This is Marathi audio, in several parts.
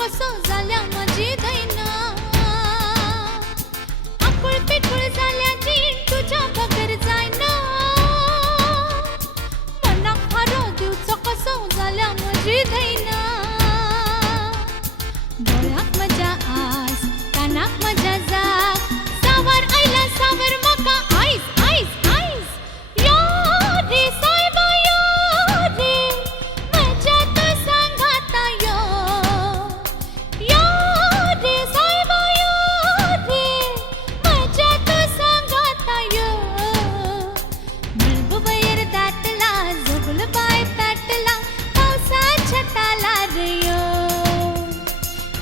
कसं झाल्या माझी दैना आकुळ पिकुळ झाल्याची तुझ्या बगर जायना मनाक हारो दिवचो कसं झाल्या माझी दैना डोळ्याक माझ्या आस कानाक माझ्या जाग सावर आयला सावर म्हाका आयस आयस आयस यो रे सायबा यो रे माझ्या तो सांगाता यो रे सायबा यो रे माझ्या तो सांगाता मळब वयर दाटला जोगल बाय पेटला पावसाच्या तालार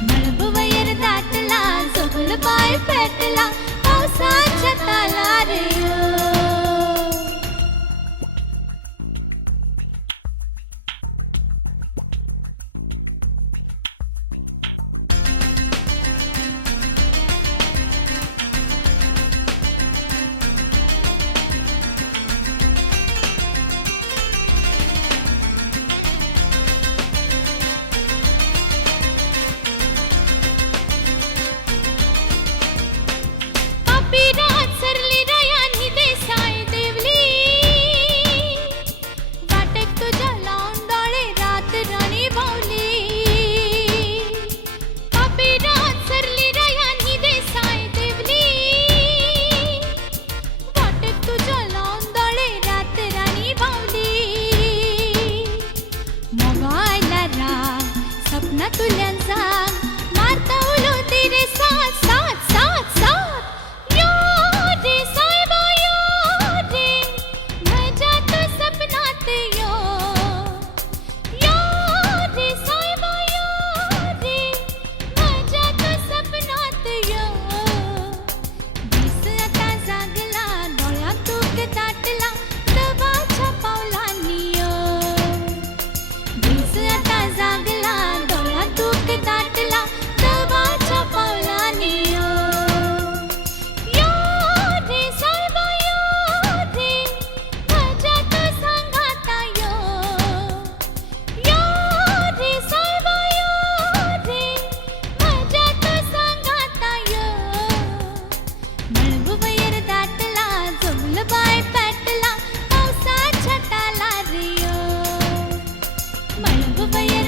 मळब वयर दाटला जोगल बाय पेटला पावसाच्या तालार पापीरात सरली रयानी देसाय देवली वाटेक तुझ्या लावून डोळे रात राणी भावली पापीरात सरली रयानी देसाय देवली वाटेक तुझ्या लावून डोळे रात राणी भावली मोगायला राग सपना तुल्यान सांग मारता उलो तेरे साथ साथ साथ साथ यो रे सायबा यो रे माझ्या तो सपनात यो रे सायबा यो रे माझ्या तो सपनात दिस आता जागला डोळ्यात दूध दाटला दवाच्या पावलांनी दिस आता जागला डोळ्यात दूध दाटला दवाच्या पावलांनी यो रे सायबा यो रे माझ्या तो सांगाता यो रे सायबा यो रे माझ्या तो सांगाता मळब वयर दाटला जोगल बाय पेटला पावसाच्या तालार मळब वयर